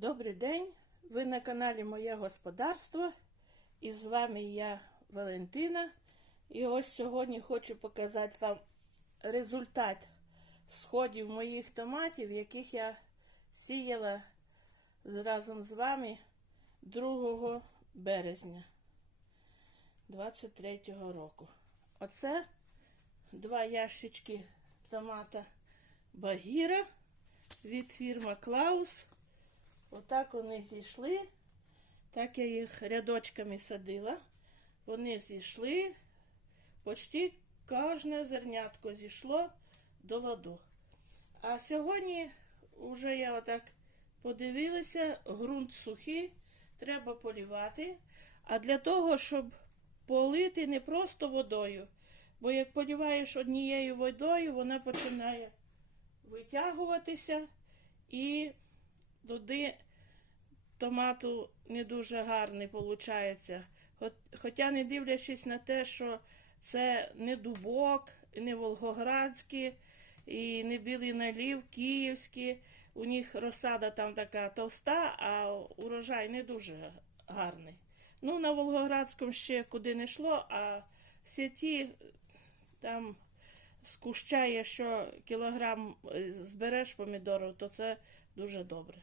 Добрий день! Ви на каналі Моє Господарство. І з вами я Валентина. І ось сьогодні хочу показати вам результат сходів моїх томатів, яких я сіяла разом з вами 2 березня 23 року. Оце два ящички томата Багіра від фірми Клаус. Отак вони зійшли. Так я їх рядочками садила. Вони зійшли. Почти кожне зернятко зійшло до ладу. А сьогодні вже я отак подивилася, ґрунт сухий, треба полівати. А для того, щоб полити не просто водою, бо як поліваєш однією водою, вона починає витягуватися і туди томату не дуже гарний виходить. Хоча не дивлячись на те, що це не дубок, не волгоградський, і не білий налів, київський. У них розсада там така товста, а урожай не дуже гарний. Ну, на Волгоградському ще куди не йшло, а сіті там з куща, якщо кілограм е, збереш помідорів, то це дуже добре.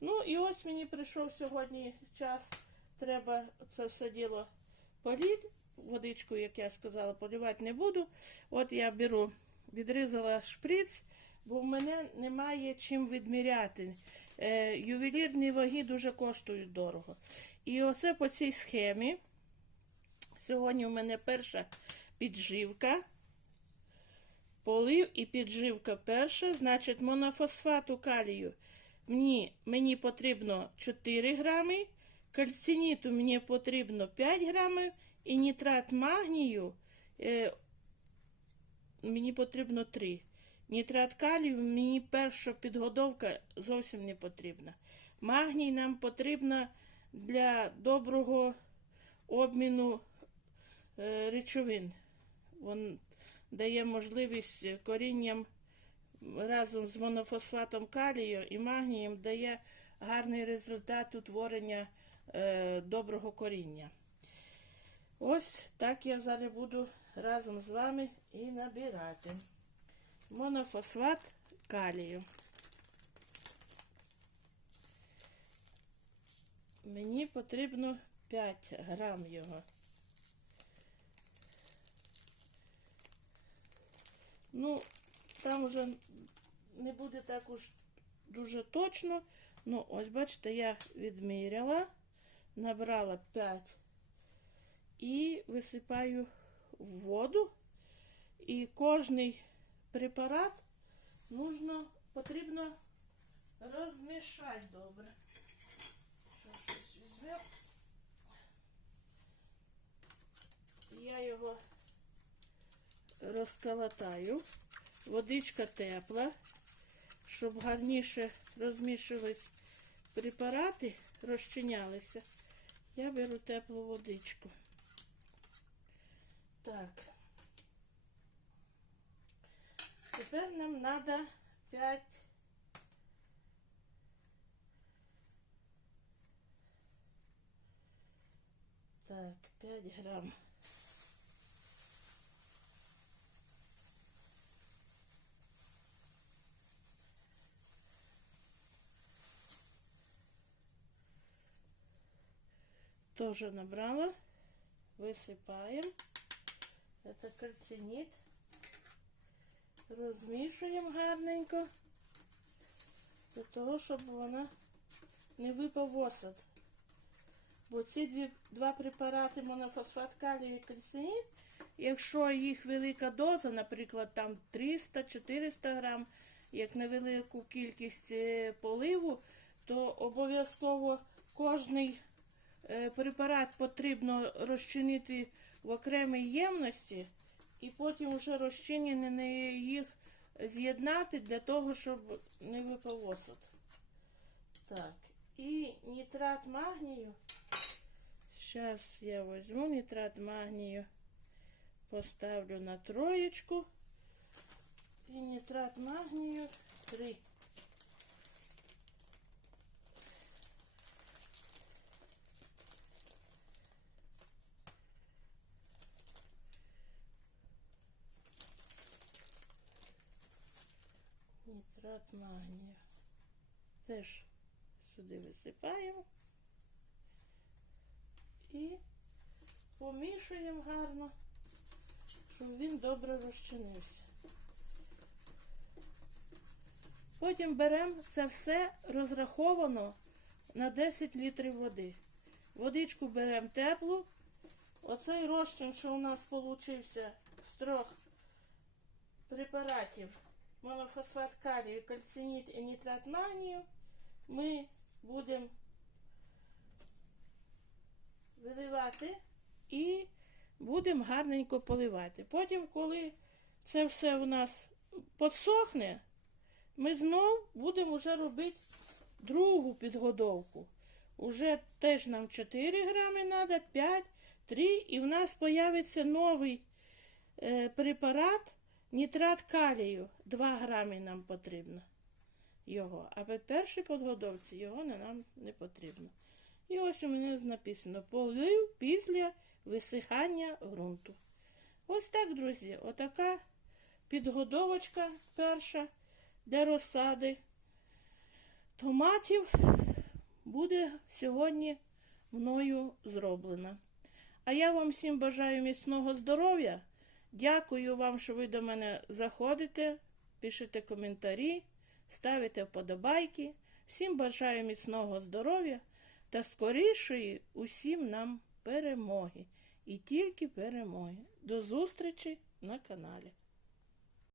Ну і ось мені прийшов сьогодні час. Треба це все діло політи. Водичку, як я сказала, полівати не буду. От я беру, відрізала шприц, бо в мене немає чим відміряти. Е, ювелірні ваги дуже коштують дорого. І оце по цій схемі. Сьогодні у мене перша підживка. Полив і підживка перша, значить, монофосфату калію мені, мені потрібно 4 грами, кальциніту мені потрібно 5 грамів, і нітрат магнію е, мені потрібно 3. Нітрат калію мені перша підгодовка зовсім не потрібна. Магній нам потрібно для доброго обміну е, речовин. Він дає можливість корінням разом з монофосфатом калію і магнієм дає гарний результат утворення е, доброго коріння. Ось так я зараз буду разом з вами і набирати монофосфат калію. Мені потрібно 5 грам його. Ну, там вже не буде так уж дуже точно. Ну, ось, бачите, я відміряла, набрала 5 і висипаю в воду. І кожний препарат нужно, потрібно розмішати добре. Що щось візьмемо. Я його розколотаю. Водичка тепла, щоб гарніше розмішувались препарати, розчинялися. Я беру теплу водичку. Так. Тепер нам треба 5 Так, 5 грамм. Тоже набрала. Висипаємо. Це кальциніт. Розмішуємо гарненько. Для того, щоб вона не випав осад. Бо ці дві, два препарати монофосфат калію і кальциніт, якщо їх велика доза, наприклад, там 300-400 грам, як невелику кількість е, поливу, то обов'язково кожний препарат потрібно розчинити в окремій ємності, і потім вже розчинені їх з'єднати для того, щоб не випав осад. Так, і нітрат магнію. Зараз я візьму нітрат магнію, поставлю на троєчку. І нітрат магнію 3. Нітрат магнію. Теж сюди висипаємо і помішуємо гарно, щоб він добре розчинився. Потім беремо це все розраховано на 10 літрів води. Водичку беремо теплу. Оцей розчин, що у нас получився з трьох препаратів монофосфат калію, кальциніт і нітрат магнію, ми будемо виливати і будемо гарненько поливати. Потім, коли це все у нас подсохне, ми знов будемо вже робити другу підгодовку. Уже теж нам 4 грами треба, 5, 3, і в нас появиться новий е, препарат нітрат калію. 2 грами нам потрібно його. А при першій підгодовці його нам не потрібно. І ось у мене написано полив після висихання ґрунту. Ось так, друзі, отака підгодовочка перша для розсади томатів буде сьогодні мною зроблена. А я вам всім бажаю міцного здоров'я. Дякую вам, що ви до мене заходите, пишете коментарі, ставите вподобайки. Всім бажаю міцного здоров'я та скорішої усім нам перемоги. І тільки перемоги. До зустрічі на каналі.